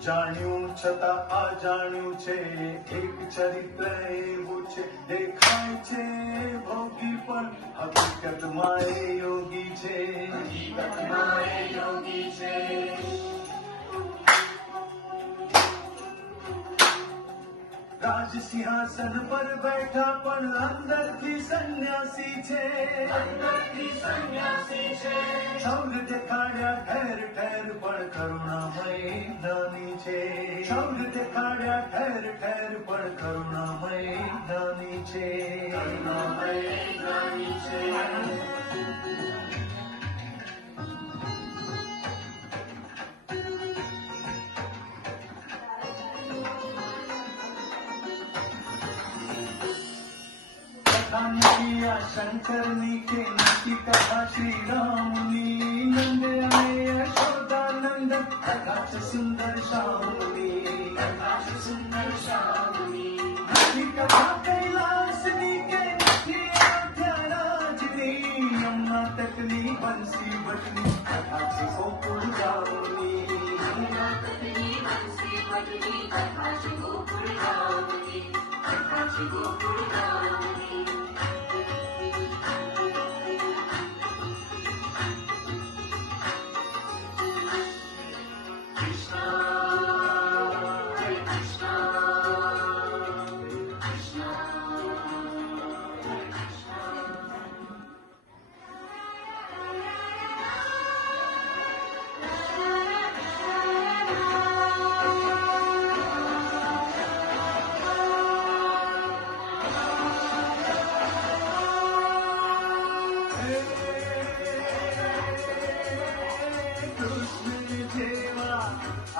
જાણ્યું છતાં અજાણ્યું છે એક ચરિત્ર એવું છે દેખાય છે ભોગી પણ હકીકતમાં એ યોગી છે રાજ સિંહાસન પર બેઠા પણ અંદરથી સંન્યાસી છે શૌર્ય દેખાડ્યા ઠેર ઠેર પણ કરુણામય દાની છે શૌર્ય દેખાડ્યા ઠેર ઠેર પણ કરુણામય દાની છે શંકરની કે નથી કથા શ્રી રામની નંદ અને યશોદાનંદ કથા છે સુંદર શ્યામની નથી કથા કૈલાસની કે નથી અધ્યારાજની યમુના તટની બંસી ભટની કથા છે ગોકુળ ગામની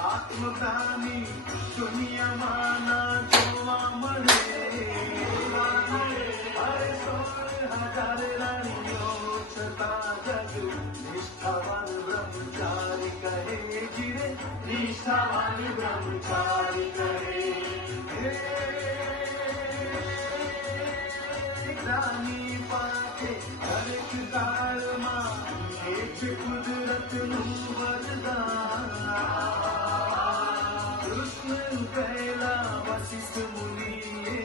આત્મદાની દુનિયામાં ના જોવા મળે અરે 16,000 રાણીઓ છતાં જગ નિષ્ઠાવાન બ્રહ્મચારી કહે ગીરે નિષ્ઠાવાન બ્રહ્મચારી કહે રાની પાસે દરેક કાળમાં એક કુદરતનું વરદાન પહેલા વશિષ્ઠ મુનિએ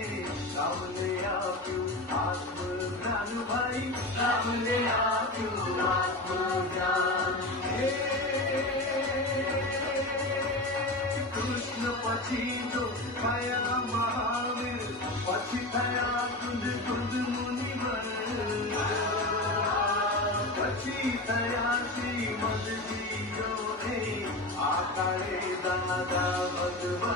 રામને આપ્યું આત્મજ્ઞાન ભાઈ રામને આપ્યું આત્મજ્ઞાન કૃષ્ણ પછી તો થયા મહાવીર પછી થયા કુંદ મુનિવર પછી થયા શ્રીમદજીઓ આ કાળે દાદા ભગવાન